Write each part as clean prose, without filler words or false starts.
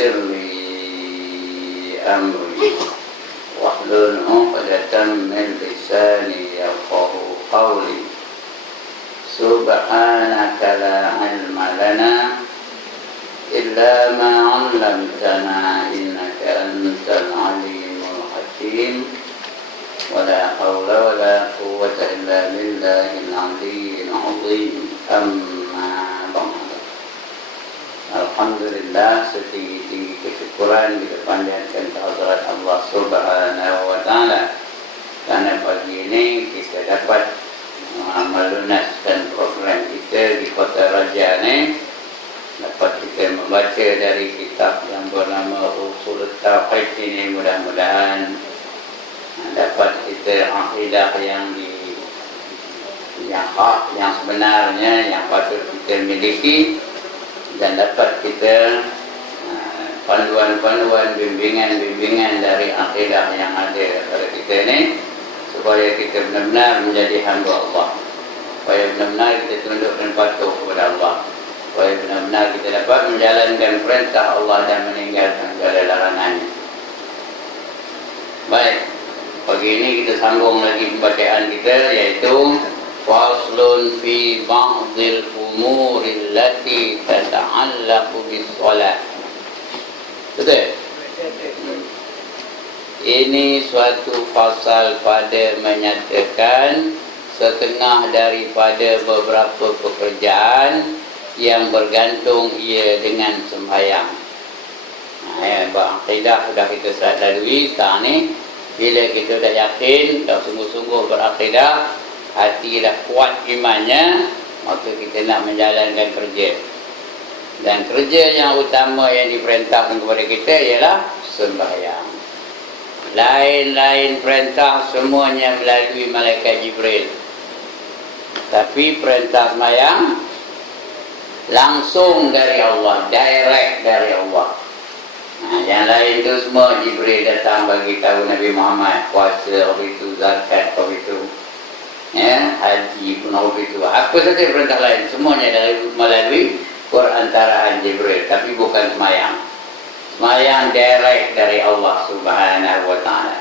ويسر لي أمري واحلل عقدة من لساني يفقهوا قولي سبحانك لا علم لنا إلا ما علمتنا إنك أنت العليم الحكيم ولا حول ولا قوة إلا بالله العلي العظيم أما بعد. Alhamdulillah, setinggi-tinggi kesyukuran kita panjatkan kehadirat Allah Subhanahu wa Ta'ala, karena pagi ini kita dapat melunaskan program kita di Kota Raja ini. Dapat kita membaca dari kitab yang bernama Ushul Tauhid ini, mudah-mudahan dapat kita akidah yang hak, yang sebenarnya, yang patut kita miliki, dan dapat kita panduan-panduan, bimbingan-bimbingan dari akidah yang ada pada kita ini, supaya kita benar-benar menjadi hamba Allah, supaya benar-benar kita tunduk dan patuh kepada Allah, supaya benar-benar kita dapat menjalankan perintah Allah dan meninggalkan segala larangannya. Baik, pagi ini kita sambung lagi pembacaan kita, yaitu faslun fi ba'dil umuri allati tata'allaqu bis shalah. Betul? Ini suatu fasal pada menyatakan setengah daripada beberapa pekerjaan yang bergantung ia dengan sembahyang. Berakidah sudah kita lalui. Sekarang ni bila kita dah yakin, dah sungguh-sungguh berakidah, hati dah kuat imannya, maka kita nak menjalankan kerja. Dan kerja yang utama yang diperintahkan kepada kita ialah sembahyang. Lain-lain perintah semuanya melalui malaikat Jibril. Tapi perintah sembahyang langsung dari Allah, direct dari Allah. Yang lain tu semua Jibril datang bagi tahu Nabi Muhammad, puasa itu, zakat itu, haji pun itu, apa saja perintah lain, semuanya melalui perantaraan Jibril, tapi bukan semayang. Semayang direct dari Allah Subhanahu wa Ta'ala.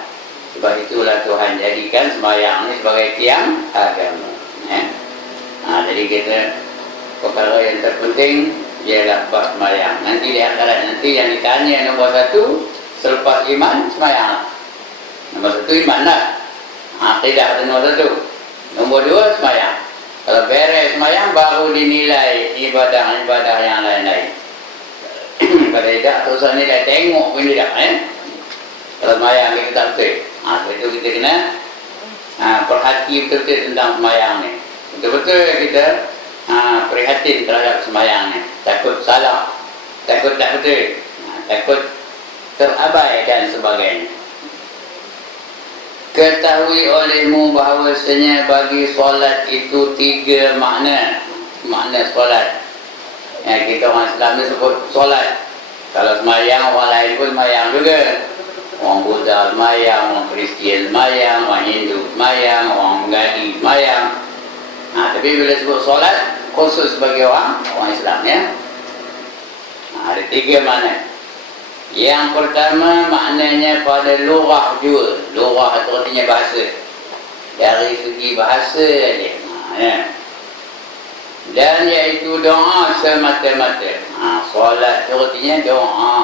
Sebab itulah Tuhan jadikan semayang ini sebagai tiang agama. Jadi kita, perkara yang terpenting ialah bab semayang. Nanti di akhirat nanti yang ditanya nombor satu, selepas iman, semayang. Nombor satu iman lah, akidah nombor satu. Nombor dua, semayang. Kalau beres semayang, baru dinilai ibadah-ibadah yang lain-lain. Kalau tidak, terusan ni dah tengok pun tidak. Kalau semayang kita tak betul. Itu kita kena perhati betul-betul tentang semayang ni. Betul-betul kita prihatin terhadap semayang ni. Takut salah, takut tak betul, takut terabai dan sebagainya. Ketahui olehmu bahawasanya bagi solat itu 3 makna. Makna solat, kita orang Islam ni sebut solat. Kalau semayang, orang lain pun semayang juga. Orang Buddha semayang, orang Kristian semayang, orang Hindu semayang, orang Mengadi semayang. Tapi bila sebut solat, khusus bagi orang Islam, ya. Ada 3 makna. Yang pertama, maknanya pada lughah juga. Lughah itu artinya bahasa. Dari segi bahasa saja. Dan iaitu doa semata-mata. Solat itu artinya doa.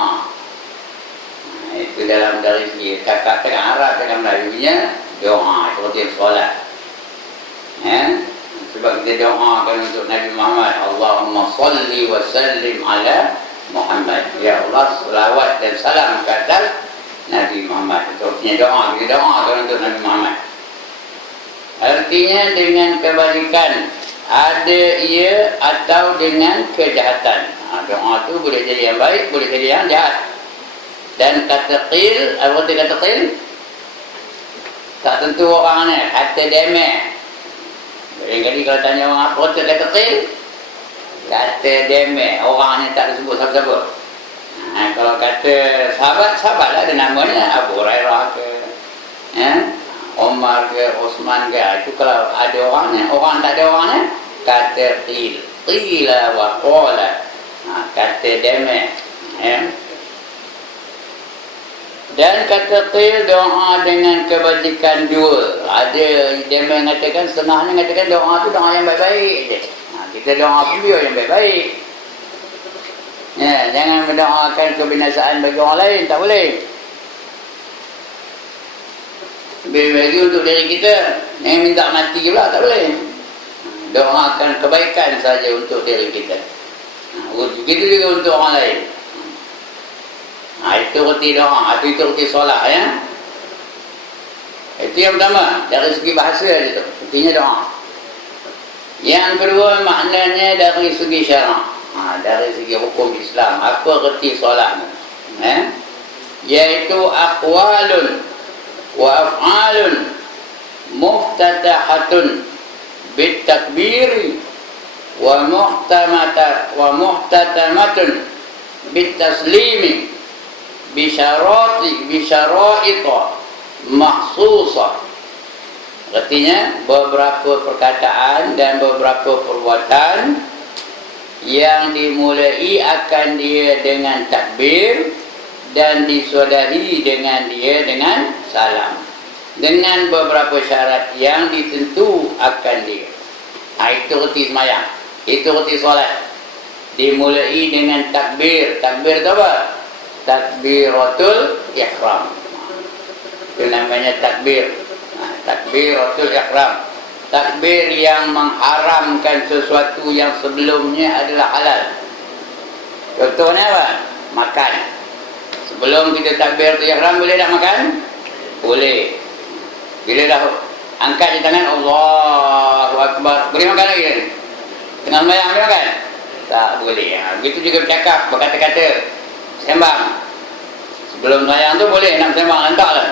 Itu dari segi kata Arab, dalam Melayu-nya doa itu artinya solat. Sebab kita doakan untuk Nabi Muhammad, Allahumma salli wa sallim ala Muhammad. Ya Allah, selawat dan salam ke atas Nabi Muhammad. Itu artinya doa. Kita doakan untuk Nabi Muhammad. Artinya dengan kebalikan, ada ia atau dengan kejahatan. Doa tu boleh jadi yang baik, boleh jadi yang jahat. Dan kata qil, apa arti kata qil? Tak tentu orangnya, kata demeh. Kadang-kadang kalau tanya orang apa arti kata qil, kata demeh, orangnya tak disebut siapa-siapa. Kalau kata sahabat lah ada namanya, Abu Hurairah ke, Omar ke, Osman ke. Itu kalau ada orangnya. Orang tak ada orangnya, kata qil, qila wa qala, kata demeh. Dan kata qil doa dengan kebajikan dua. Ada dia mengatakan setengahnya mengatakan doa tu doa yang baik-baik je. Kita doa pun biar yang baik-baik. Ya, jangan mendoakan kebinasaan bagi orang lain, tak boleh. Lebih lagi untuk diri kita, jangan minta mati pula, tak boleh. Doakan kebaikan saja untuk diri kita. Begitu juga untuk orang lain. Itu erti doa, itu erti solat ya. Itu yang pertama, dari segi bahasa itu, artinya doa. Yang kedua maknanya dari segi syarak, dari segi hukum Islam. Apa erti solat? Yaitu aqwalun wa af'alun muftatahatun bitakbiri wa muhtatamatun bitaslimi bisyaraita mahsusah. Artinya beberapa perkataan dan beberapa perbuatan yang dimulai akan dia dengan takbir dan disudahi dengan dia dengan salam, dengan beberapa syarat yang ditentu akan dia. Itu erti semayang, itu erti solat. Dimulai dengan takbir. Takbir itu apa? Takbiratul ihram. Itu namanya takbir. Takbiratul ihram. Takbir yang mengharamkan sesuatu yang sebelumnya adalah halal. Contohnya apa? Makan. Sebelum kita takbiratul ihram boleh tak makan? Boleh. Bila dah angkat di tangan, Allahu Akbar, boleh makan lagi kan? Tengah sembahyang boleh makan? Tak boleh. Begitu juga bercakap, berkata-kata, sembang. Sebelum sembahyang tu boleh nak sembang, lantaklah.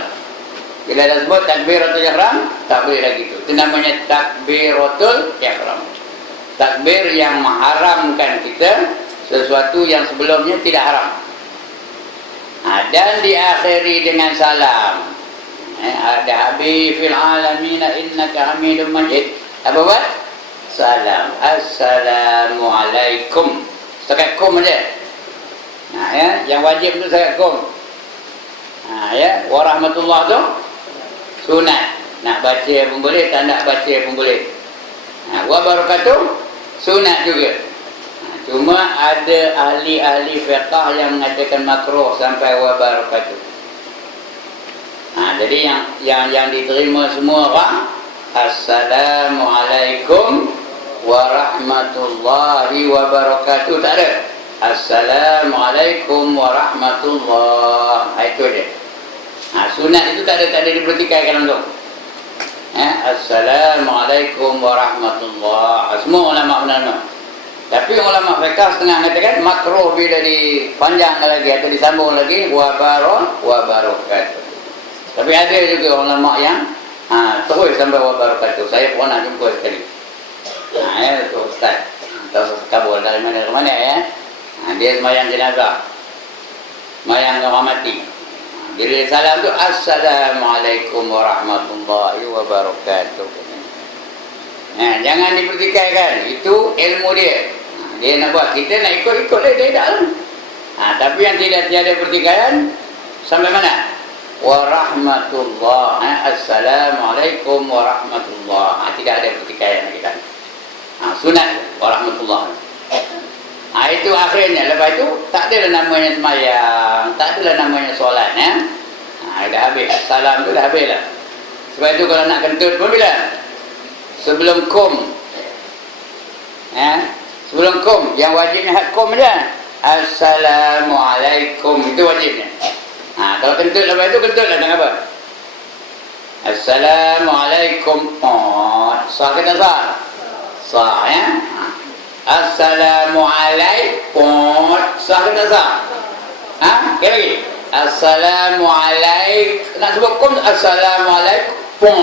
Bila dah sebut takbiratul ihram, tak boleh lagi tu. Itu namanya takbiratul ihram. Takbir yang mengharamkan kita sesuatu yang sebelumnya tidak haram. Dan diakhiri dengan salam. Ada habib fil alamin innaka hamidum majid. Apa buat? Salam. Assalamualaikum. Setakat kum aja. Ya, yang wajib tu setakat kum. Ya, warahmatullah tu sunat. Nak baca pun boleh, tak nak baca pun boleh. Wabarakatuh sunat juga. Cuma ada ahli-ahli fiqh yang mengatakan makruh sampai wabarakatuh. Jadi yang diterima semua orang, Assalamualaikum warahmatullahi wabarakatuh. Tak ada Assalamualaikum warahmatullahi. Itu dia. Sunat itu tak ada dipertikaikan langsung. Assalamualaikum warahmatullahi. Semua ulama. Tapi ulama fiqh setengah mengatakan makruh bila dipanjangkan lagi atau disambung lagi wabarakatuh. Tapi ada juga ulama yang terus sampai wabarakatuh. Saya pernah jumpa sekali. Itu Ustaz. Tahu kabul dari mana ke mana ya. Dia sembahyang jenazah. Sembahyang orang mati. Bila salam tu Assalamualaikum warahmatullahi wabarakatuh. Jangan dipertikaikan. Itu ilmu dia. Dia nak buat. Kita nak ikut-ikut dia tak lah. Tapi yang tidak tiada pertikaian sampai mana? Warahmatullah. Assalamualaikum warahmatullah. Tidak ada pertikaian kita. Sunat warahmatullah. Itu akhirnya. Lepas itu tak adalah namanya semayang, tak adalah namanya solat ya. Dah habis. Salam tu dah habis lah. Sebab itu kalau nak kentut pun bila? Sebelum kum. Sebelum kum. Yang wajibnya hak kum dia. Assalamualaikum. Itu wajibnya. Kalau kentut lepas itu kentutlah dengan apa? Assalamualaikum. Sah ke tak sah? Sah ya. Assalamualaikum. Sah ke tak sah? Sekali lagi. Assalamualaikum. Nak sebut kum. Assalamualaikum.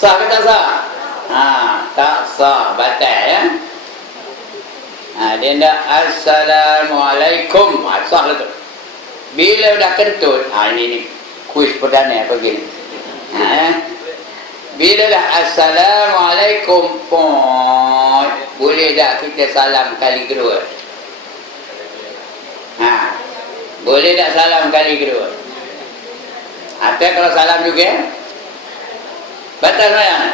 Sah ke tak sah? Tak sah. Batal ya. Dia nak Assalamualaikum. Sah lah tu. Bila dah kentut, ini kuis perdana apa gini. Bila dah Assalamualaikum, boleh tak kita salam kali kedua? Boleh tak salam kali kedua? Atau kalau salam juga batal sembahyang?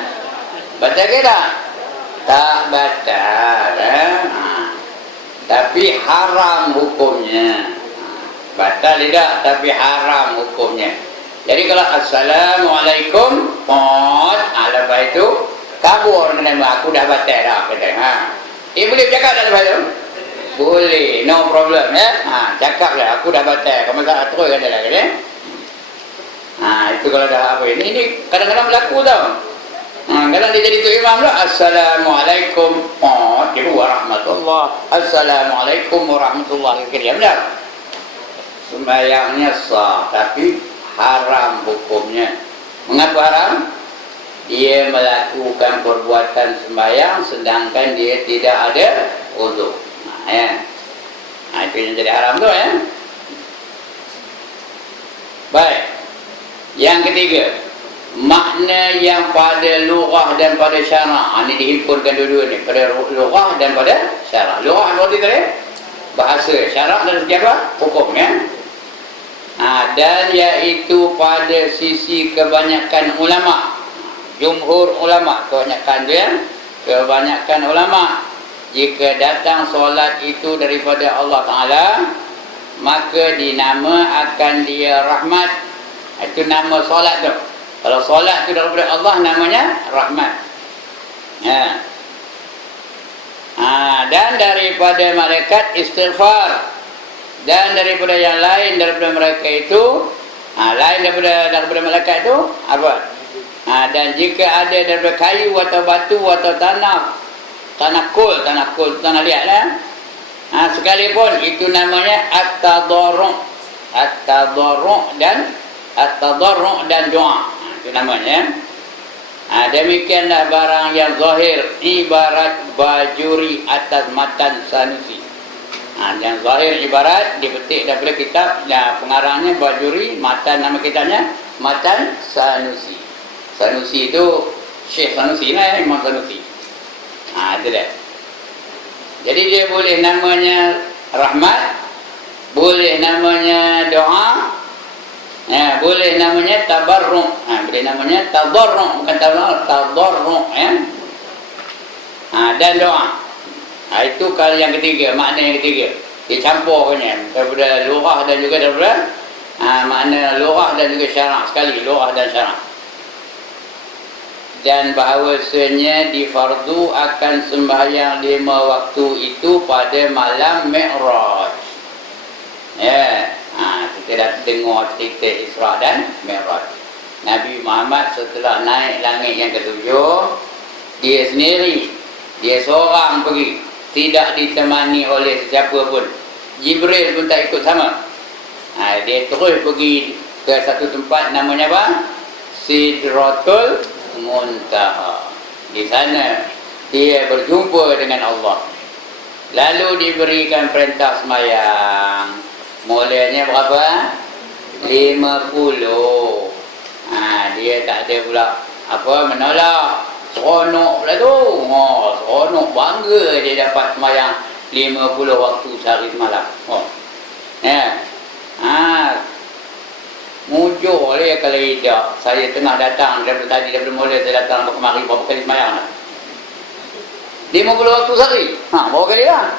Batal ke tak? Tak batal. Tapi haram hukumnya. Batal tidak, tapi haram hukumnya. Jadi kalau assalamualaikum, lepas itu kabur dengan aku dah batal dah. Boleh cakap tak lepas tu? Boleh, no problem ya. Cakap lah, aku dah batal. Kamu tak terus kata lagi ni. Itu kalau dah apa ini kadang-kadang berlaku tau. Kadang dia jadi tu imam lah. Assalamualaikum warahmatullah. Assalamualaikum warahmatullahi wabarakatuh. Sembahyangnya sah, tapi haram hukumnya. Mengapa haram? Dia melakukan perbuatan sembahyang sedangkan dia tidak ada wudu. Itu yang jadi haram tu ya. Baik. Yang ketiga, makna yang pada lughah dan pada syarak. Ini dihimpunkan dua-dua ni, pada lughah dan pada syarak. Lughah berarti tadi bahasa, syarak dan apa? Hukum ya. Dan iaitu pada sisi kebanyakan ulama, jumhur ulama, kebanyakan tu ya, kebanyakan ulama, jika datang solat itu daripada Allah Ta'ala, maka dinama akan dia rahmat. Itu nama solat tu. Kalau solat tu daripada Allah, namanya rahmat. Dan daripada malaikat istighfar. Dan daripada yang lain daripada mereka itu, lain daripada malaikat itu apa? Dan jika ada daripada kayu atau batu atau tanah kul liat lah. Sekalipun itu namanya at-tadarru' dan doa. Itu namanya. Demikianlah barang yang zahir ibarat bajuri atas matan Sanusi. Yang zahir ibarat dipetik daripada kitab pengarangnya Bajuri, matan nama kitabnya Matan Sanusi. Sanusi itu Syekh Sanusi lah ya, Imam Sanusi. Itu dah. Jadi dia boleh namanya rahmat, boleh namanya doa, boleh namanya tabarruk, boleh namanya tadarruk, bukan tadarruk ya. Dan doa. Itu kalau yang ketiga, makna yang ketiga. Dia campur punya daripada lughah dan juga daripada makna lughah dan juga syarak sekali, lughah dan syarak. Dan bahawasanya difardu akan sembahyang 5 waktu itu pada malam Mi'raj. Kita dah dengar cerita Isra dan Mi'raj. Nabi Muhammad setelah naik langit yang ke-7, dia sendiri, dia seorang pergi, tidak ditemani oleh sesiapa pun. Jibril pun tak ikut sama. Dia terus pergi ke satu tempat namanya apa? Sidratul Muntaha. Di sana dia berjumpa dengan Allah. Lalu diberikan perintah sembahyang. Mulanya berapa? 50. Dia tak ada pula apa menolak. Seronok pula tu. Seronok, bangga dia dapat sembahyang 50 waktu sehari semalam. Mujur dia kalau tidak. Saya tengah datang daripada tadi, daripada mula saya datang kemari berapa kali sembahyang lah. 50 waktu sehari. Berapa kali lah?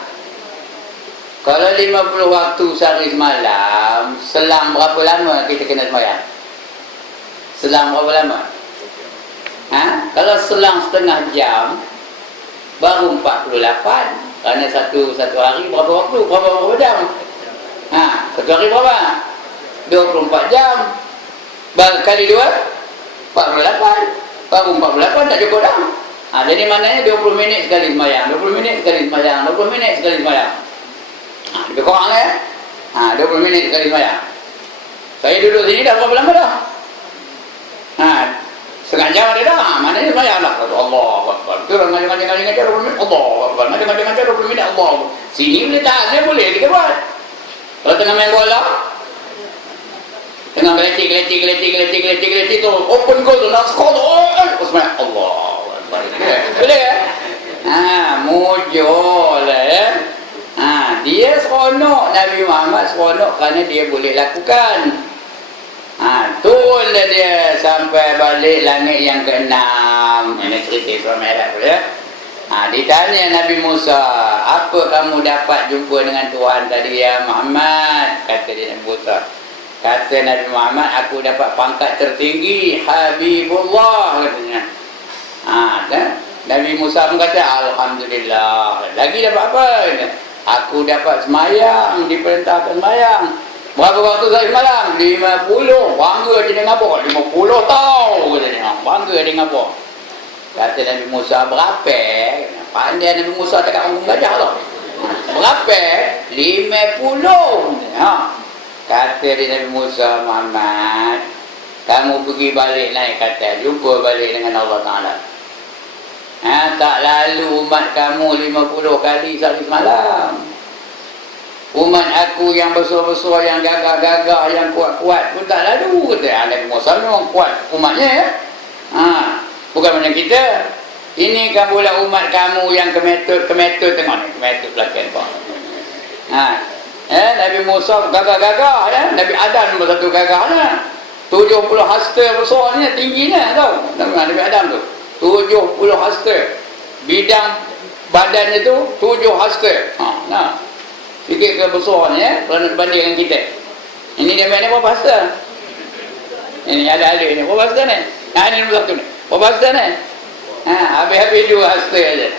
Kalau 50 waktu sehari semalam, selang berapa lama kita kena sembahyang? Selang berapa lama? Kalau selang setengah jam, baru 48. Kerana satu hari berapa waktu? Berapa jam? Satu hari berapa? 24 jam. Kali 2, 48. Baru 48 tak cukup dah. Jadi maknanya 20 minit sekali sembahyang. 20 minit sekali sembahyang. 20 minit sekali sembahyang. Lebih kurang lah ya. 20 minit sekali sembahyang. Saya duduk sini dah berapa lama dah? Setengah jam ada dah. Maknanya sembahyang dah. Allah Akbar. Itu orang ngajak-ngajak 20 minit. Allah Akbar. Ngajak-ngajak 20 minit. Allah Akbar. Sini boleh tahan, boleh kita buat. Kalau tengah main bola, tengah geletik tu, open goal tu, nak skor tu, Osman, Allah Akbar. Boleh ya? Mujur lah ya. Dia seronok Nabi Muhammad seronok kerana dia boleh lakukan. Turunlah dia sampai balik langit yang ke-6. Ini cerita Isra Mi'raj pula ya. Ditanya Nabi Musa, apa kamu dapat jumpa dengan Tuhan tadi ya Muhammad? Kata dia Nabi Musa. Kata Nabi Muhammad, aku dapat pangkat tertinggi, Habibullah katanya. Nabi Musa pun kata, Alhamdulillah. Lagi dapat apa? Aku dapat semayang, diperintahkan semayang. Berapa waktu saya semalam? 50. Bangga dia dengan apa? 50 tahun katanya. Bangga dengan apa? Kata Nabi Musa, berapa? Pandai Nabi Musa tak kamu belajar lah. Berapa? 50. Kata dia Nabi Musa, Muhammad, kamu pergi balik naik kata, jumpa balik dengan Allah Ta'ala. Tak lalu umat kamu 50 kali sehari semalam. Umat aku yang besar-besar, yang gagah-gagah, yang kuat-kuat pun tak lalu. Kata Nabi Musa memang kuat umatnya ya. Bukan macam kita. Ini kan pula umat kamu yang kemetut tengok ni, kemetut belakang kau. Nabi Musa gagah-gagah ya. Nabi Adam nombor satu gagahnya. 70 hasta besarnya, tingginya tau. Nabi Adam tu 70 hasta. Bidang badannya tu 7 hasta. Fikir ke besarnya kalau nak bandingkan kita. Ini dia main berapa hasta? Ini ada alih ni. Berapa hasta ni? Ini nombor satu ni. Berapa hasta ni? Habis-habis 2 hasta aja.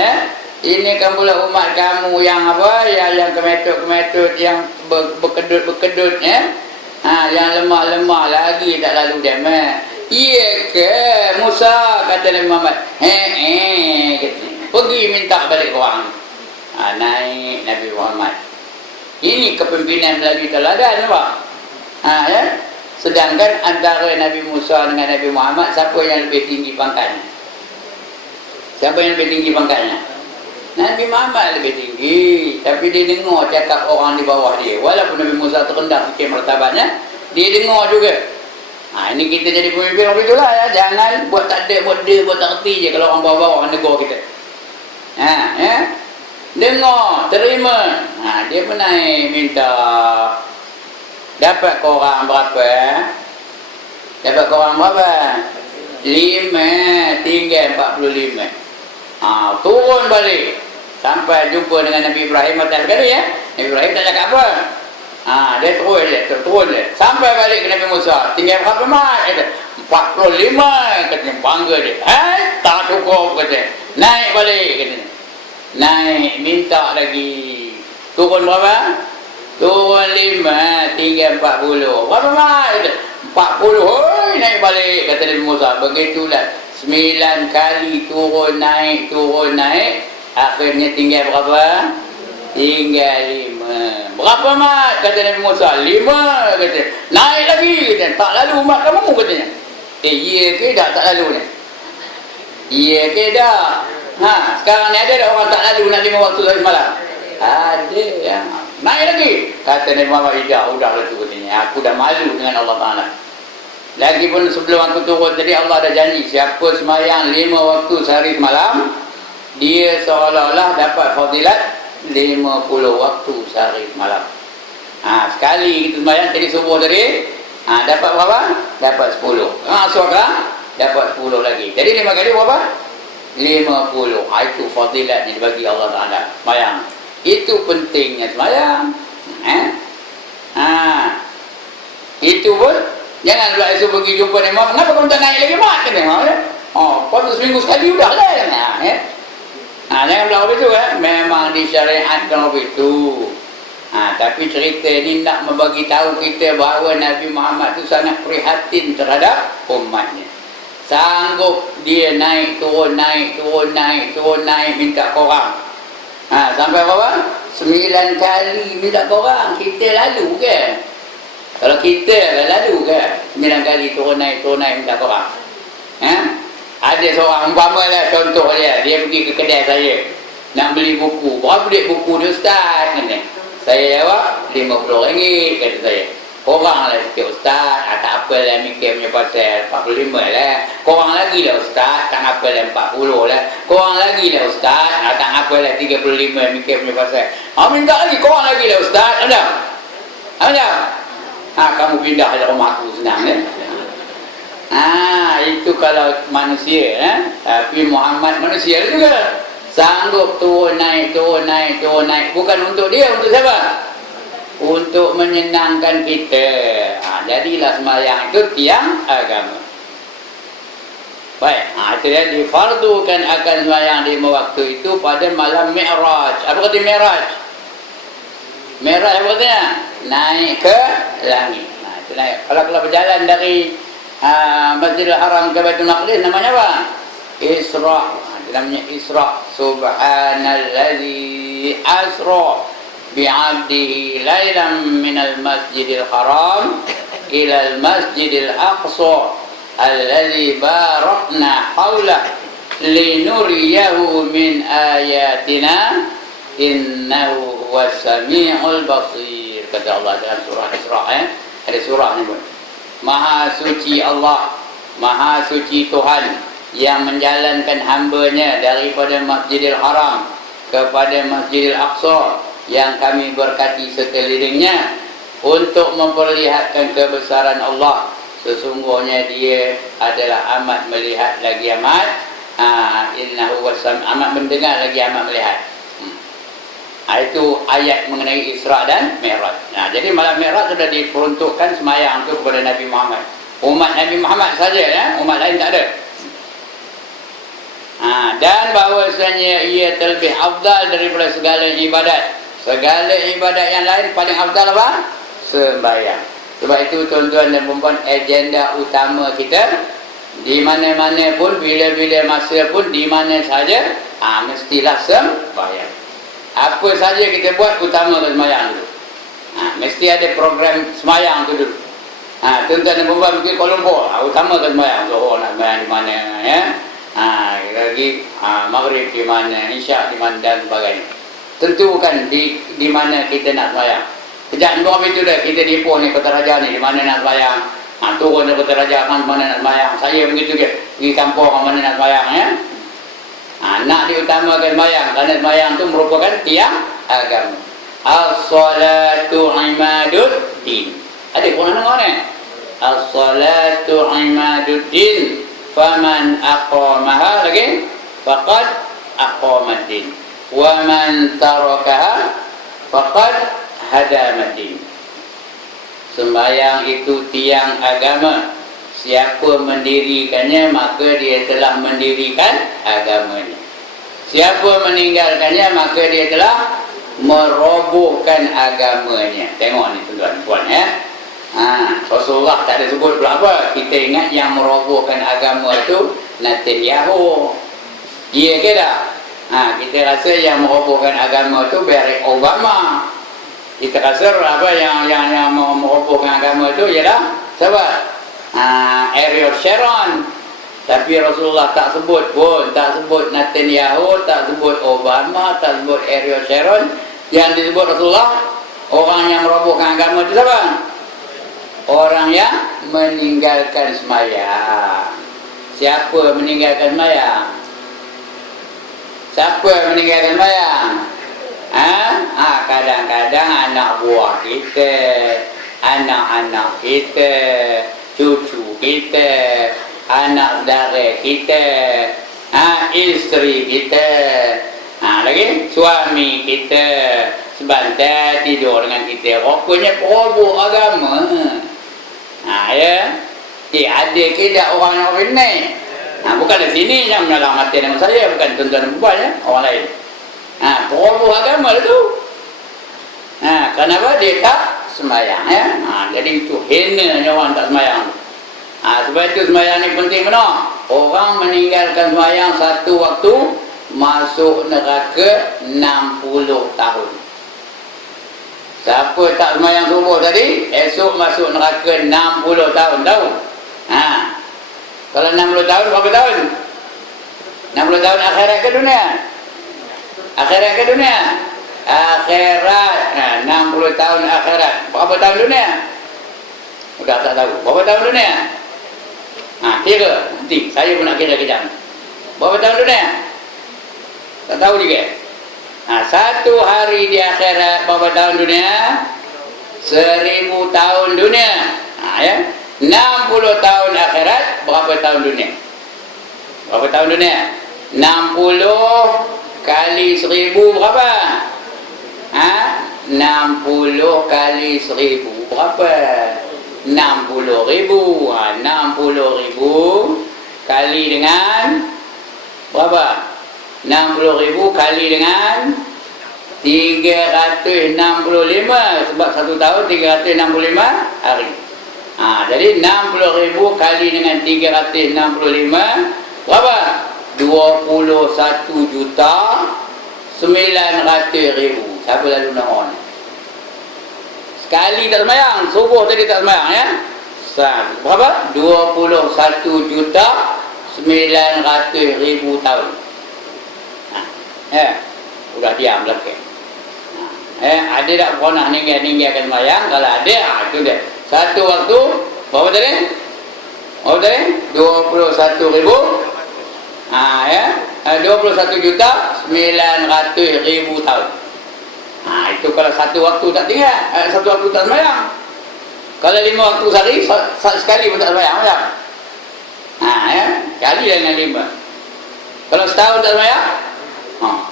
Ya. Ini kan pula umat kamu yang apa? Yang kemetut-kemetut, yang berkedut-berkedut ya. Yang lemah-lemah lagi tak lalu dia meh. Iya ke Musa, kata Nabi Muhammad. Pergi minta balik orang. Naik Nabi Muhammad. Ini kepimpinan melalui teladan nampak? Ya. Sedangkan antara Nabi Musa dengan Nabi Muhammad, siapa yang lebih tinggi pangkatnya? Siapa yang lebih tinggi pangkatnya? Nabi Muhammad lebih tinggi. Tapi dia dengar cakap orang di bawah dia. Walaupun Nabi Musa terendah sikit martabatnya, dia dengar juga. Ini kita jadi pemimpin orang itulah ya. Jangan buat tak ada, buat dia, buat tak erti je kalau orang bawah-bawah orang negur kita. Ya. Dengar, terima. Dia pun naik minta. Dapat korang berapa? Dapat korang berapa? 5, tinggal 45. Turun balik sampai jumpa dengan Nabi Ibrahim atas sekali ya. Nabi Ibrahim tak cakap apa. Dia turun je sampai balik ke Nabi Musa. Tinggal berapa mat? 45 katanya. Bangga dia. Tak cukup katanya. Naik balik katanya. Naik minta lagi. Turun berapa? Turun 5, tinggal 40. Berapa mat? 40. Hoi, naik balik kata Nabi Musa. Begitulah 9 kali turun naik. Akhirnya tinggal berapa? Tinggal 5. Berapa mat? Kata Nabi Musa. 5 kata. Naik lagi kata. Tak lalu umat kamu katanya. Ya ke tak lalu ni? Ya ke tak? Sekarang ni ada tak orang tak lalu nak 5 waktu hari malam? Ada ya. Naik lagi. Kata Nabi Muhammad, udahlah tu katanya. Aku dah malu dengan Allah Ta'ala. Lagipun sebelum aku turun tadi, Allah ada janji siapa semayang 5 waktu sehari semalam, dia seolah-olah dapat fadilat 50 waktu sehari semalam. Sekali kita semayang tadi subuh tadi, dapat berapa? Dapat 10. Seorang dapat 10 lagi. Jadi 5 kali berapa? 50. Itu fadilat yang dibagi Allah Ta'ala semayang. Itu pentingnya semayang. Itu pun jangan pula esok pergi jumpa Nabi Muhammad. Kenapa kamu tak naik lagi mat? Patut seminggu sekali sudah lah. Jangan pula begitu memang disyariatkan begitu. Tapi cerita ni nak membagi tahu kita bahawa Nabi Muhammad tu sangat prihatin terhadap umatnya. Sanggup dia naik turun minta korang. Sampai berapa? 9 kali minta korang. Kita lalu ke? Kalau kita lalu ke 9 kali turun naik minta korang. Ada seorang umpama lah, contoh dia pergi ke kedai saya nak beli buku. Berapa duit buku dia ustaz? Saya jawab RM50 kata saya. Korang lah sikit ustaz, tak apa lah mikir punya pasal 45 lah. Korang lagi lah ustaz, tak apa lah 40 lah. Korang lagi lah ustaz, tak apa lah 35 mikir punya pasal. Minta lagi, korang lagi lah ustaz. Ada? Kamu pindah ke rumah aku senang ya. Itu kalau manusia tapi Muhammad manusia juga. Sanggup turun naik. Bukan untuk dia, untuk siapa? Untuk menyenangkan kita. Jadilah sembahyang itu tiang agama. Baik, itu dia difardukan akan sembahyang di waktu itu pada malam Mi'raj. Apa kata Mi'raj? Mi'raj apa katanya? Naik ke langit. Itu naik. Kalau berjalan dari Masjidil Haram ke Baitul Maqdis namanya apa? Isra. Namanya Isra. Subhanallazi asra bi'abdihi lailan minal masjidil haram ilal masjidil aqsa alladzi barakna haulah linuriyahu min ayatina innahu huwas sami'ul basir. Kata Allah dalam surah Isra. Ada surah ni pun. Maha suci Allah, maha suci Tuhan yang menjalankan hamba-Nya daripada Masjidil Haram kepada Masjidil Aqsa yang kami berkati sekelilingnya untuk memperlihatkan kebesaran Allah. Sesungguhnya Dia adalah amat melihat lagi amat innahu wasam, amat mendengar lagi amat melihat. Itu ayat mengenai Isra dan Mi'raj. Jadi malam Mi'raj sudah diperuntukkan sembahyang itu kepada Nabi Muhammad. Umat Nabi Muhammad saja, umat lain tak ada. Dan bahawasanya ia terlebih afdal daripada segala ibadat. Segala ibadat yang lain paling afdal apa? Sembahyang. Sebab itu tuan-tuan dan puan-puan, agenda utama kita di mana-mana pun, bila-bila masa pun, di mana saja, mestilah sembahyang. Apa saja kita buat, utamakan sembahyang dulu. Mesti ada program sembahyang tu dulu. Tuan-tuan dan puan-puan pergi Kuala Lumpur, utamakan sembahyang. Zuhur nak sembahyang di mana, ya? Lagi Maghrib di mana, Isyak di mana dan sebagainya. Tentukan di mana kita nak sembahyang. Sejak dua itu dah kita di Ipoh ni, Kota Raja ni, di mana nak sembahyang. Turun ke Kota Raja kan, mana nak sembahyang. Saya begitu je, pergi kampung mana nak sembahyang, ya. Nak diutamakan sembahyang, kerana sembahyang tu merupakan tiang agama. As-salatu imaduddin. Ada pernah dengar ni? As-salatu imaduddin. Faman aqamaha lagi faqad aqamaddin wa man tarakaha faqad hadamaddin. Sembahyang itu tiang agama. Siapa mendirikannya maka dia telah mendirikan agamanya. Siapa meninggalkannya maka dia telah merobohkan agamanya. Tengok ni tuan-tuan ya. Rasulullah tak ada sebut berapa. Kita ingat yang merobohkan agama itu Netanyahu. Iya ke tak? Kita rasa yang merobohkan agama itu Barack Obama. Kita rasa apa yang merobohkan agama itu ialah siapa? Ariel Sharon. Tapi Rasulullah tak sebut pun. Tak sebut Netanyahu, tak sebut Obama, tak sebut Ariel Sharon. Yang disebut Rasulullah, orang yang merobohkan agama itu siapa? Orang yang meninggalkan sembahyang. Siapa meninggalkan sembahyang? Siapa meninggalkan sembahyang? Kadang-kadang anak buah kita, anak-anak kita, cucu kita, anak saudara kita, isteri kita, lagi suami kita sebantai tidur dengan kita. Rupanya peroboh agama. Ya. Ada ke tak orang yang renai? Bukan di sini yang menyelamatkan dengan saya, bukan tuan-tuan dan puan ya, orang lain. Peroboh agama itu. Kenapa dia tak sembahyang ya? Jadi itu henanya orang tak sembahyang. Sebab itu sembahyang ni penting benar. Orang meninggalkan sembahyang satu waktu masuk neraka 60 tahun. Siapa tak sembahyang subuh tadi, esok masuk neraka 60 tahun. Tahu? Kalau 60 tahun, berapa tahun? 60 tahun akhirat ke dunia? Akhirat ke dunia? Akhirat. 60 tahun akhirat. Berapa tahun dunia? Sudah tak tahu. Berapa tahun dunia? Kira. Nanti saya pun nak kira kejap. Berapa tahun dunia? Tak tahu juga. Satu hari di akhirat berapa tahun dunia? 1000 tahun dunia. Ya. 60 tahun akhirat berapa tahun dunia? Berapa tahun dunia? 60 kali 1000 berapa? 60 kali 1000 berapa? 60.000. 60.000 kali dengan berapa? 60.000 kali dengan 365, sebab satu tahun 365 hari. Jadi 60.000 kali dengan 365 berapa? 21.900.000. Siapa lalu nama ni? Sekali tak sembahyang, subuh tadi tak sembahyang ya. Berapa? 21.900.000 tahun. Sudah diam belakang. Ada tak pernah ninggalkan sembahyang? Kalau ada, itu dia. Satu waktu berapa tadi? Berapa tadi? 21.000. 21.900.000 tahun. Itu kalau satu waktu tak tinggal, satu waktu tak sembahyang. Kalau 5 waktu sehari, sekali pun tak sembahyang, macam? Kali dengan 5. Kalau setahun tak sembahyang,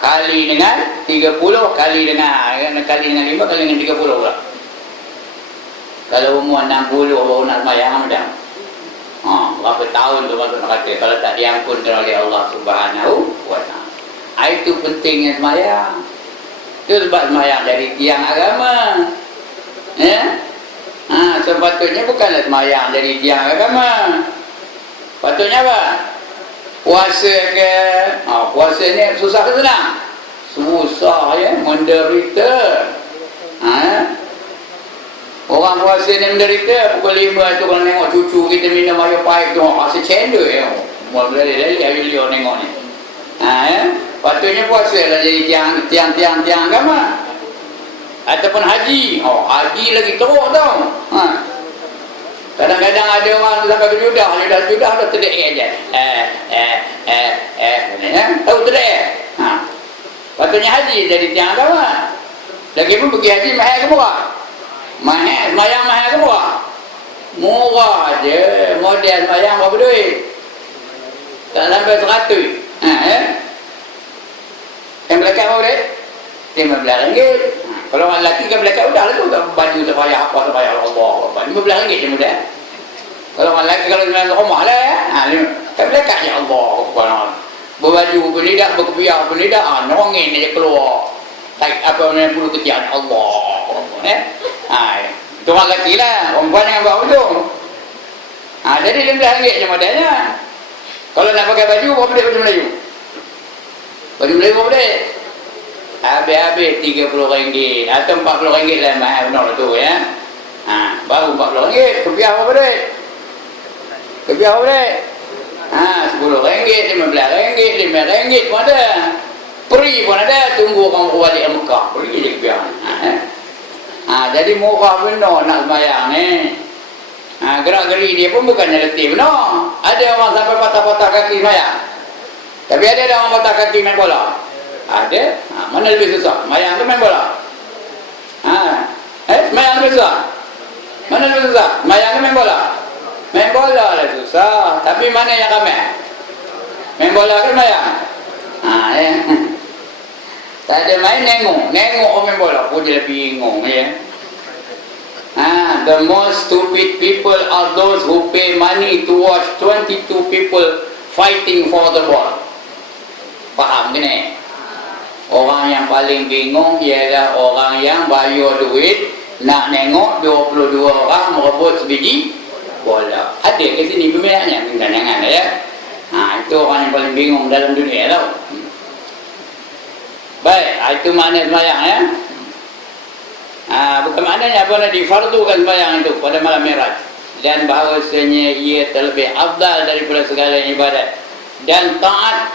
kali dengan 30, kali dengan 5, kali dengan 30 pula. Kalau umur 60 baru nak sembahyang, macam? Berapa tahun tu maksud nak kata, kalau tak diampunkan oleh Allah Subhanahu wa ta'ala. Itu pentingnya sembahyang. Itu sebab sembahyang dari tiang agama. Sepatutnya bukanlah sembahyang dari tiang agama. Patutnya apa? Puasa ke? Puasa ni susah ke senang? Susah ya, menderita. Orang puasa ni menderita. Pukul 5 tu kalau tengok cucu kita minum air pahit tu, rasa cendol ya. Lali-lali air liur tengok ni. Patutnya puasa lah jadi tiang agama. Ataupun haji. Haji lagi teruk tau. Kadang-kadang ada orang sampai berjudah dah terdekat aja. Tahu terdekat? Patutnya haji jadi tiang agama. Lagi pun pergi haji mahal ke murah? Mahal, sembahyang mahal ke murah? Murah je. Model sembahyang berapa duit? Tak sampai 100. Yang melekat berapa duit? RM15. Kalau orang lelaki kan melekat udah lah tu, baju tak payah apa, tak payah Allah. RM15 je mudah. Kalau orang lelaki kalau dengan rumah lah ya. Kan melekat ya Allah. Berbaju pun tidak, berkepiah pun tidak, nongin aja keluar. Tak apa namanya bulu ketiak Allah. Itu orang lelaki lah, perempuan yang bawa tu. Jadi RM15 je modalnya. Kalau nak pakai baju, berapa duit baju Melayu? Baju Melayu berapa duit? Habis-habis RM30 atau RM40 lah, mahal benar tu ya. Baru RM40. Kepiah berapa duit? Kepiah berapa duit? RM10, RM15, RM5 pun ada. Peri pun ada. Tunggu orang balik Mekah, pergi je kepiah. Jadi murah benar nak sembahyang ni. Gerak-geri dia pun bukannya letih benar. Ada orang sampai patah-patah kaki sembahyang. Tapi ada orang patah kaki main bola. Ada. Mana lebih susah? Sembahyang tu main bola? Sembahyang lebih susah? Mana lebih susah? Sembahyang tu main bola? Main bola lah susah. Tapi mana yang ramai? Main bola ke sembahyang? Tak ada main, nengok orang main bola pun dia bingung ya. The most stupid people are those who pay money to watch 22 people fighting for the ball. Faham ke ni? Orang yang paling bingung ialah orang yang bayar duit nak nengok 22 orang merebut sebiji bola. Ada ke sini peminatnya? Jangan ya. Itu orang yang paling bingung dalam dunia tau. Baik, itu makna sembahyang ya. Bukan maknanya apa nak difardukan sembahyang itu pada malam Mi'raj, dan bahawasanya ia terlebih afdal daripada segala ibadat dan taat,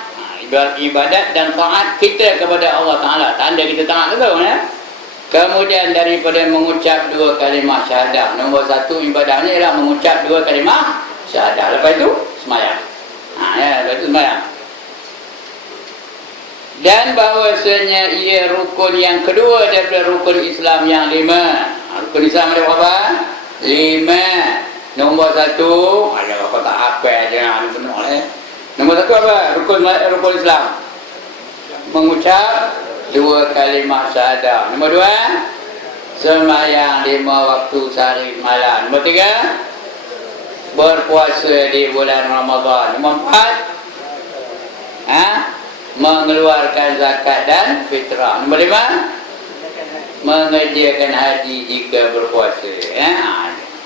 ibadat dan taat kita kepada Allah Ta'ala. Tanda kita taat tu ya. Kemudian daripada mengucap 2 kalimah syahadah, nombor 1 ibadahnya ialah mengucap 2 kalimah syahadah. Lepas itu sembahyang. Lepas itu sembahyang. Dan bahawasanya ia rukun yang kedua daripada rukun Islam yang 5. Rukun Islam ada berapa? 5. Nombor 1, ada apa tak apa aja benar Nombor 1 apa? Rukun Islam. Mengucap 2 kalimah syahadah. Nombor 2, sembahyang 5 waktu sehari malam. Nombor 3, berpuasa di bulan Ramadan. Nombor 4, mengeluarkan zakat dan fitrah. Nombor 5, mengerjakan haji jika berpuasa.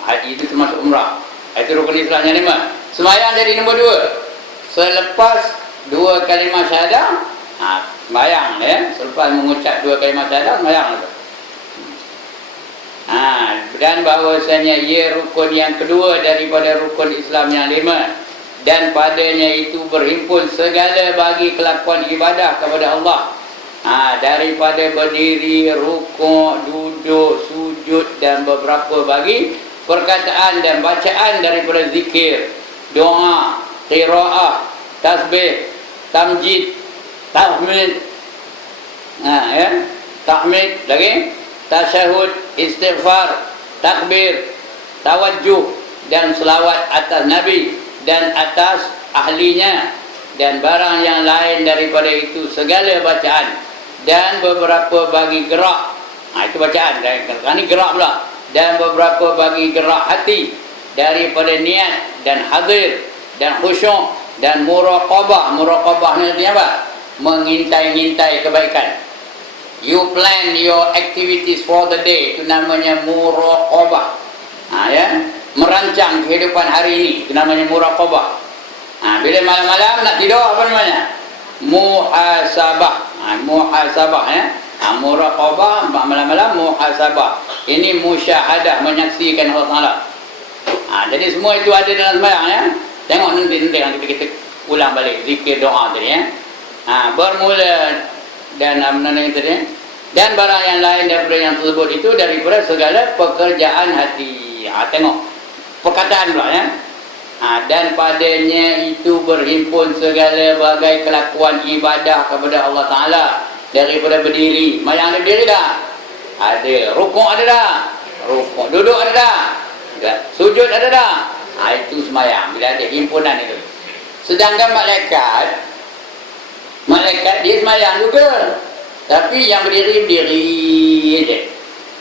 Haji itu termasuk umrah. Itu rukun Islam yang 5. Sembahyang jadi nombor 2. Selepas 2 kalimah syahadah, sembahyang selepas mengucap 2 kalimah syahadah, sembahyang. Dan bahawasanya ia rukun yang kedua daripada rukun Islam yang 5, dan padanya itu berhimpun segala bagi kelakuan ibadah kepada Allah, daripada berdiri, rukuk, duduk, sujud, dan beberapa bagi perkataan dan bacaan daripada zikir, doa, qiraah, tasbih, tamjid, tahmid, tahmid lagi, tasyahud, istighfar, takbir, tawajjuh, dan selawat atas Nabi dan atas ahlinya, dan barang yang lain daripada itu segala bacaan, dan beberapa bagi gerak. Itu bacaan, dan ini gerak pula. Dan beberapa bagi gerak hati daripada niat dan hadir dan khusyuk dan muraqabah. Muraqabah ni apa? Mengintai-ngintai kebaikan. You plan your activities for the day, itu namanya muraqabah. Merancang kehidupan hari ini, itu namanya muraqabah. Bila malam-malam nak tidur, apa namanya? Muhasabah. Muhasabah muraqabah, malam-malam muhasabah. Ini musyahadah, menyaksikan Allah Ta'ala. Jadi semua itu ada dalam sembahyang Tengok nanti kita ulang balik zikir doa tadi bermula dan tadi, dan barang yang lain daripada yang tersebut itu daripada segala pekerjaan hati. Tengok perkataan pula dan padanya itu berhimpun segala bagai kelakuan ibadah kepada Allah Ta'ala, daripada berdiri. Mayang ada berdiri dah? Ada. Rukuk ada dah? Rukuk. Duduk ada dah? Sujud ada dah? Itu sembahyang, bila ada himpunan itu. Sedangkan malaikat dia sembahyang juga, tapi yang berdiri aja,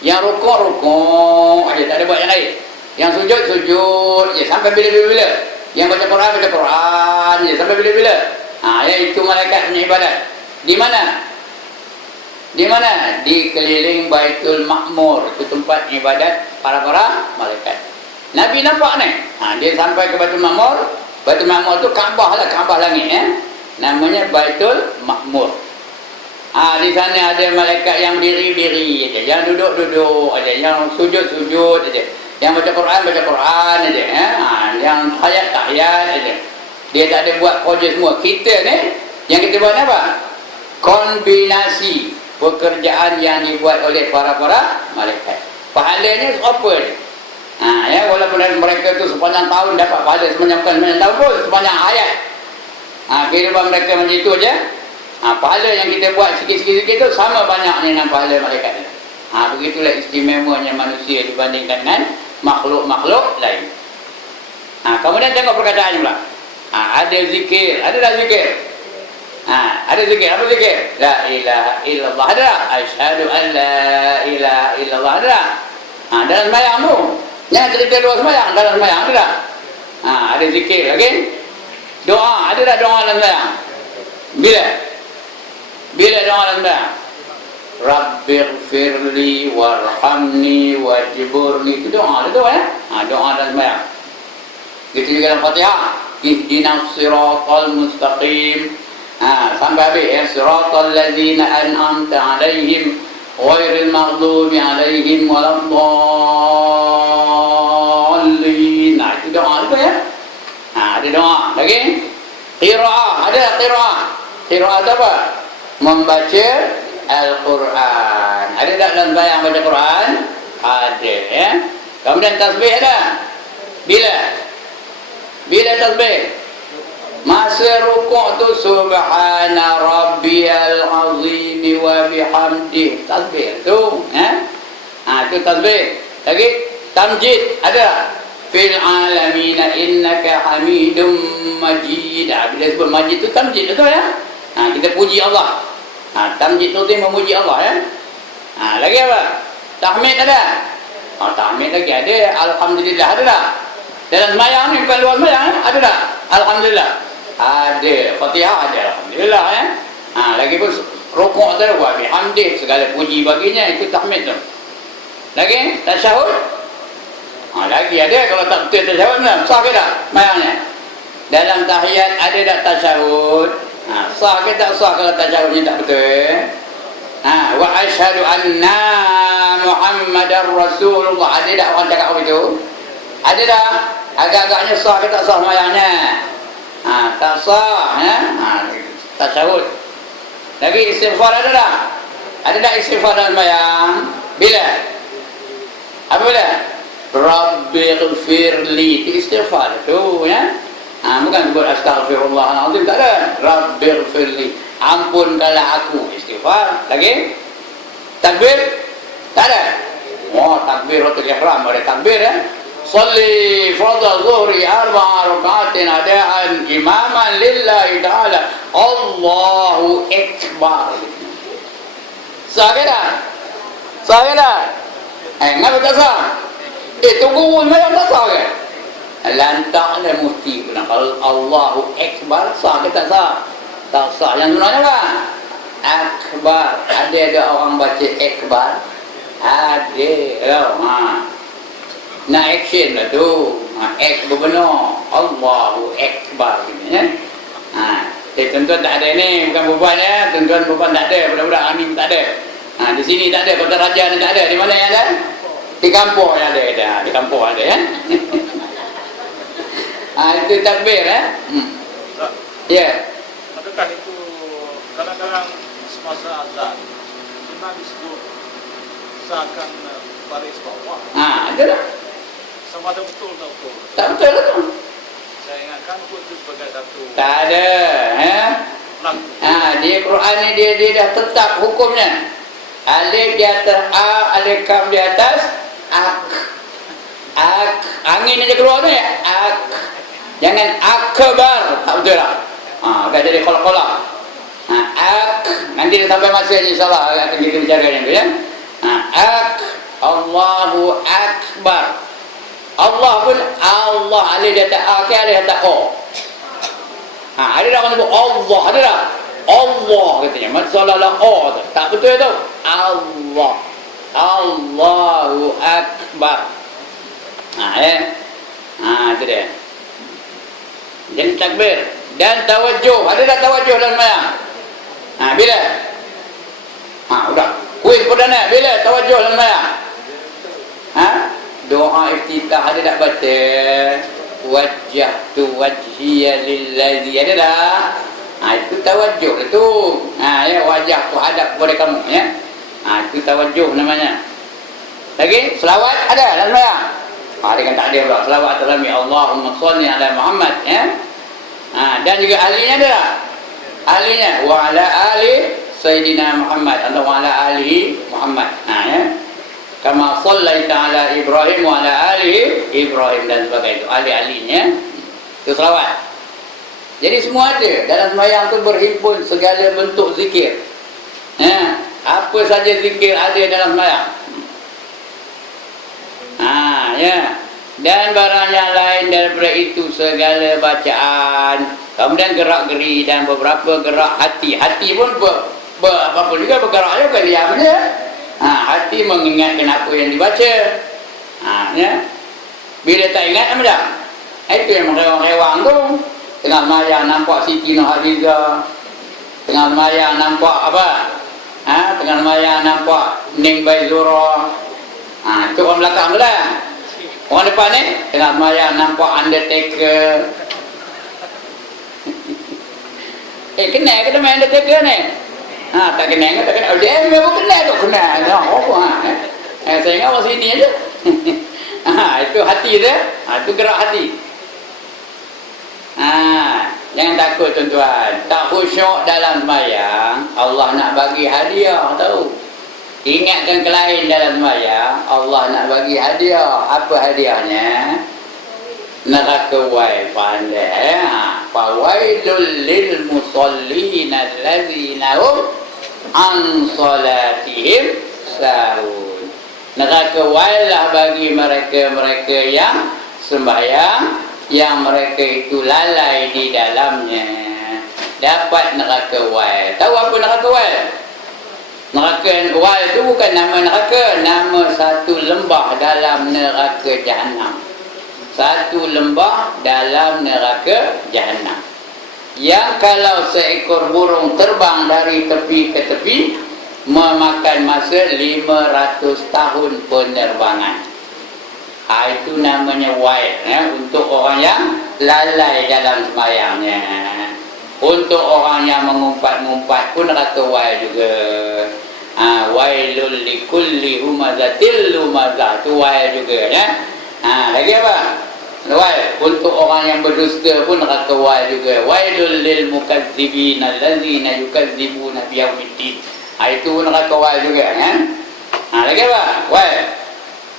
yang rukuk aja, tak ada buat yang lain. Yang sujud je sampai bila-bila. Yang baca Quran je sampai bila-bila. Itu malaikat punya ibadat. Di mana? Di mana? Di keliling Baitul Ma'mur. Itu tempat ibadat para malaikat. Nabi nampak ni. Dia sampai ke Baitul Ma'mur. Baitul Ma'mur tu Kaabah lah, Kaabah langit namanya Baitul Ma'mur. Di sana ada malaikat yang berdiri aja, yang duduk aja, yang sujud aja, yang baca Quran aja, yang tahiyat aja. Dia tak ada buat projek semua. Kita ni yang kita buat apa? Kombinasi pekerjaan yang dibuat oleh para malaikat. Pahalanya apa ni? Walaupun mereka tu sepanjang tahun dapat pahala sepanjang tahun pun, sepanjang hayat. Kehidupan mereka macam itu aja. Pahala yang kita buat sikit-sikit tu sama banyaknya dengan pahala malaikat ni. Begitulah istimewanya manusia dibandingkan dengan makhluk-makhluk lain. Kemudian tengok perkataan pula. Ada zikir, ada tak zikir? Ada zikir, apa zikir? La ilaha illallah, ada tak? Asyhadu an la ilaha illallah, ada tak? Dalam sembahyang tu, jangan cerita luar sembahyang, dalam sembahyang ada tak? Ada zikir lagi. Doa, ada tak doa dalam sembahyang? Bila doa dalam sembahyang? Rabbighfirli warhamni wajburni, itu doa, ada tu doa dalam sembahyang. Gitu juga dalam Fatihah. Ihdinas siratal mustaqim. Sampai habis siratal ladzina an'amta alaihim ghairil maghdubi alaihim waladdallin. Itu doa itu ada doa lagi. Qiraah, ada qiraah. Qiraah apa? Membaca Al-Quran. Ada tak dalam sembahyang baca Quran? Ada, ya. Kemudian tasbih ada? Bila tasbih? Masa rukuk tu subhana rabbiyal azim wa bihamdih. Tasbih tu, ya. Itu tasbih. Lagi tamjid ada? Fil alamin innaka hamidum majid. Bila sebut majid tu tamjid betul ya? Kita puji Allah. Tamjid tu memuji Allah ya. Lagi apa? Tahmid ada? Tahmid lagi ada. Alhamdulillah ada tak? Dalam sembahyang ni bukan luar sembahyang ada tak? Alhamdulillah. Ada. Fatihah ada. Alhamdulillah ya. Lagi pun rukuk tu wa bihamdih, segala puji baginya, itu tahmid tu. Lagi tasyahud. Lagi ada. Kalau tak betul tasyahud mana? Sah ke tak sembahyangnya? Dalam tahiyat ada tak tasyahud? Sah ke tak sah kalau tasyahudnya tak betul? Wa asyhadu anna Muhammadar Rasulullah. Ada tak orang cakap begitu? Ada tak? Agak-agaknya sah ke tak sah sembahyangnya? Tak sah ya? Tasyahud. Lagi istighfar ada tak? Ada tak istighfar dalam sembahyang? Bila? Apa bila? Rabbighfirli. Itu istighfar tu ya. Bukan sebut astaghfirullahaladzim, tak ada. Rabbighfirli, ampunkanlah aku, istighfar. Lagi takbir tak ada. Takbiratul ihram ada takbir ya. Salli fardhu zuhri 4 rakaatin adaan imaman lillahi ta'ala, Allahu akbar. Sah ke tak? Sah ke tak? Ngapa tak sah? Tunggu sembahyang tak sah ke? Lantak dan mesti pula. Kalau Allahu Akbar sah ke tak sah? Tak sah. Yang sebenarnya apa? Akbar. Ada orang baca Akbar? Ada. Nak action lah tu. Act berbenar. Allahu Akbar. Tuan-tuan tak ada ni. Bukan beban ya. Tuan-tuan beban tak ada. Budak-budak ni tak ada. Di sini tak ada. Kota Raja ni tak ada. Di mana yang ada? Di kampung yang ada. Di kampung ada ya. Itu takbir ya. Adakah itu kadang-kadang semasa azan imam disebut seakan baris bawah? Ada tak? Sama ada betul tak betul? Tak betul lah tu. Saya ingatkan pun itu sebagai satu. Tak ada ya. Di Quran ni dia dah tetap hukumnya. Alif di atas A, alif kam di atas ak. Angin aja keluar tu ya. Jangan akbar, tak betul lah. Dah jadi kolak-kolak. Nanti sampai masa insyaAllah akan kita bicara yang tu ya. Allahu Akbar. Allah pun Allah, alif dia tak A, alif dia tak O. Ada tak orang sebut Allah, ada tak? Allah katanya, masalah O tu. Tak betul tu. Allah. Allahu Akbar. Itu dia. Jadi takbir dan tawajuh. Ada tak tawajuh dalam sembahyang? Bila? Udah. Kuis perdana. Bila tawajuh dalam sembahyang? Doa iftitah ada tak baca? Wajjahtu wajhiya lillazi. Ada tak? Itu tawajuh lah tu. Ya, wajah tu hadap kepada kamu ya. Itu tawajuh namanya. Lagi selawat ada dalam sembahyang? Dia kan tak ada pula. Selawat atas Nabi Allahumma shalli ala Muhammad ya. Dan juga ahlinya ada tak? Ahlinya wa ala ali Sayyidina Muhammad atau wa ala alihi Muhammad. Ya. Kama sallaita ala Ibrahim wa ala alihi Ibrahim dan sebagainya. Ahli-ahlinya itu selawat. Jadi semua ada dalam sembahyang tu, berhimpun segala bentuk zikir. Apa saja zikir ada dalam sembahyang. Ya. Dan barang yang lain daripada itu segala bacaan, kemudian gerak-geri dan beberapa gerak hati. Hati pun apa pun juga bergerak juga dia benda. Hati mengingatkan apa yang dibaca. Ya. Bila tak ingat apa dah? Itu yang rewang-rewang tu. Tengah sembahyang nampak Siti Nurhaliza. Tengah sembahyang nampak apa? Tengah sembahyang nampak Ning Baizura. Itu orang belakang tu lah. Orang depan ni tengah sembahyang nampak Undertaker. Kenal ke teman Undertaker ni? Tak kenal, tak kenal. Dia memang kenal tu, kenal. Apa saya ingat orang sini aja. Itu hati dia. Itu gerak hati. Jangan takut tuan-tuan. Tak khusyuk dalam sembahyang, Allah nak bagi hadiah, tahu. Ingatkan ke lain dalam sembahyang, Allah nak bagi hadiah. Apa hadiahnya? Neraka wai pandai. Fawailul lil musallin allazina hum an salatihim sahun. Neraka wailah bagi mereka-mereka yang sembahyang, yang mereka itu lalai di dalamnya. Dapat neraka wai. Tahu apa neraka wai? Neraka wai itu bukan nama neraka, nama satu lembah dalam neraka Jahannam. Satu lembah dalam neraka Jahannam. Yang kalau seekor burung terbang dari tepi ke tepi, memakan masa 500 tahun penerbangan. Itu namanya wail, untuk orang yang lalai dalam sembahyangnya. Untuk orang yang mengumpat-ngumpat pun rata wail juga. Wailul likulli humazatil lumazah, tu wail juga ya. Lagi apa? Wail untuk orang yang berdusta pun rata wail juga. Wailul lil mukazzibin allazina yukazzibuna biyaumiddin. Itu pun rata wail juga ya. Lagi apa? Wail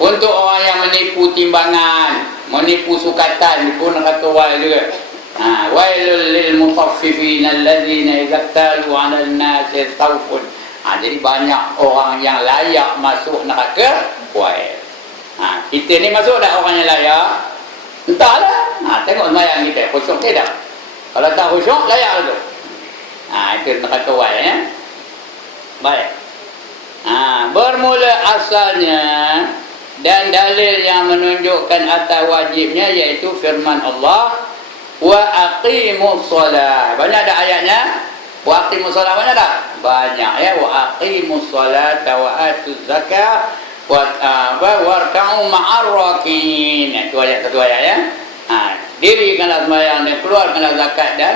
untuk orang yang menipu timbangan, menipu sukatan pun kata wail juga. Wailul lil mutaffifin allazina idza talu 'alan nasi yastawfun. Jadi banyak orang yang layak masuk neraka wail. Kita ni masuk tak orang yang layak? Entahlah. Tengok sembahyang kita, khusyuk ke tak? Kalau tak khusyuk, layak tu. Itu neraka wail ya. Baik. Bermula asalnya dan dalil yang menunjukkan atas wajibnya iaitu firman Allah, wa aqimus solah. Banyak ada ayatnya. Wa aqimus solah banyak tak? Banyak ya. Wa aqimus solah wa atuz zakah wa warka'u ma'ar rakin. Itu ayat satu ayat ya. Dirikanlah sembahyang dan keluarkanlah zakat dan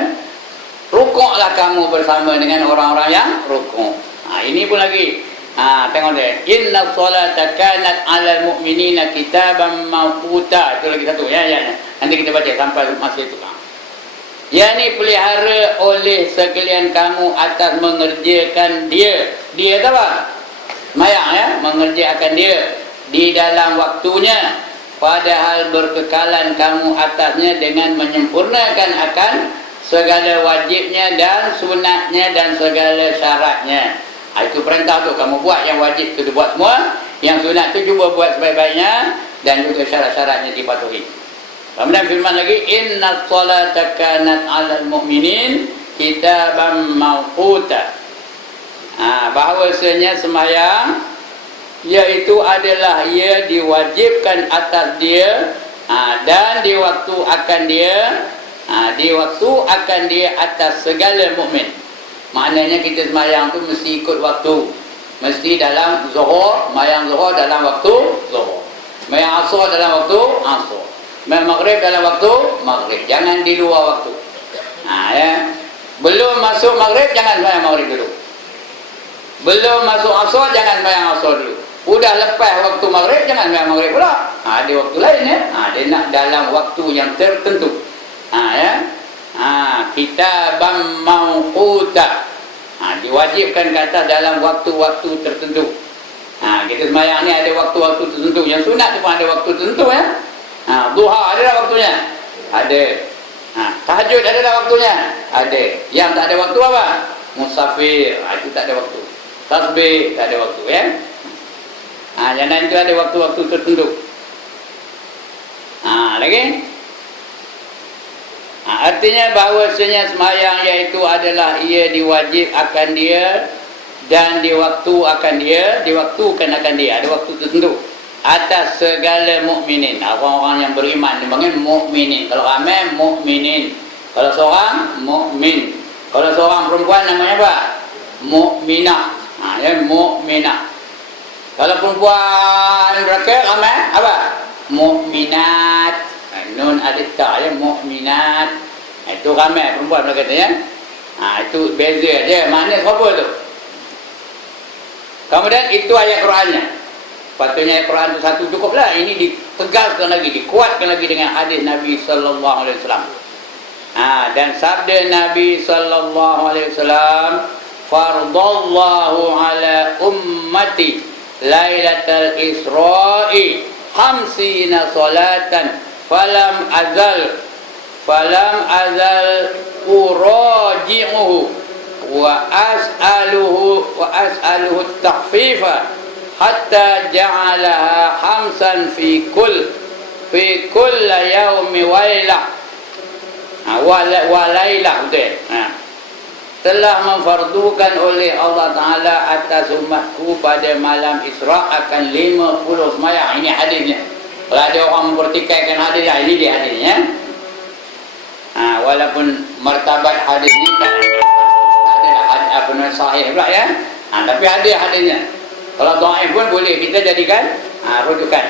rukuklah kamu bersama dengan orang-orang yang rukuk. Ini pun lagi. Tengok dia. Inna salata kanat 'alal mu'minina kitaban mawquta. Itu lagi satu ya. Nanti kita baca sampai masa itu. Ya ni pelihara oleh sekalian kamu atas mengerjakan dia. Dia tu apa? Sembahyang ya, mengerjakan dia di dalam waktunya, padahal berkekalan kamu atasnya dengan menyempurnakan akan segala wajibnya dan sunatnya dan segala syaratnya. Itu perintah tu, kamu buat yang wajib tu buat semua, yang sunat tu cuba buat sebaik-baiknya dan juga syarat-syaratnya dipatuhi. Kemudian firman lagi, inna salata kanat 'alal mu'minin kitaban mawquta. Bahawasanya sembahyang iaitu adalah ia diwajibkan atas dia dan di waktu akan dia atas segala mukmin. Maknanya kita sembahyang tu mesti ikut waktu. Mesti dalam zuhur, sembahyang zuhur dalam waktu zuhur. Sembahyang asar dalam waktu asar. Sembahyang maghrib dalam waktu maghrib. Jangan di luar waktu. Ya. Belum masuk maghrib jangan sembahyang maghrib dulu. Belum masuk asar jangan sembahyang asar dulu. Udah lepas waktu maghrib jangan sembahyang maghrib pula. Ada waktu lain ya. Dia nak dalam waktu yang tertentu. Ya. Kitaban mawquta. Diwajibkan kata dalam waktu-waktu tertentu. Kita sembahyang ni ada waktu-waktu tertentu. Yang sunat tu pun ada waktu tertentu ya. Duha ada dah waktunya? Ada. Tahajud ada dah waktunya? Ada. Yang tak ada waktu apa? Musafir. Itu tak ada waktu. Tasbih tak ada waktu ya. Yang lain tu ada waktu-waktu tertentu. Lagi? Artinya bahawasanya sembahyang iaitu adalah ia diwajib akan dia dan diwaktukan akan dia. Ada waktu tertentu atas segala mukminin. Orang-orang yang beriman dipanggil mukminin. Kalau ramai mukminin. Kalau seorang mukmin. Kalau seorang perempuan namanya apa? Mukminah. Ya mukminah. Kalau perempuan beraka ramai apa? Mukminat. Nun alif ta ya mukminat. Itu ramai perempuan berkata ya. Itu beza dia. Makna apa tu? Kemudian itu ayat Qurannya. Patutnya ayat Quran itu satu cukuplah. Ini ditegaskan lagi, dikuatkan lagi dengan hadis Nabi sallallahu alaihi wasallam. Dan sabda Nabi sallallahu alaihi wasallam, fardallahu ala ummati lailatul isra'i 50 salatan falam azal uraji'uhu wa as'aluhu at-takhfifa hatta ja'alaha hamsan fi kulli yaumi walailah telah memfardukan oleh Allah Ta'ala atas umatku pada malam Isra akan 50 sembahyang. Ini hadisnya. Kalau ada orang mempertikaikan hadis, ini dia hadisnya. Walaupun martabat hadis ini tak ada hadis sahih pula ya. Tapi ada hadisnya. Kalau dhaif pun boleh kita jadikan rujukan.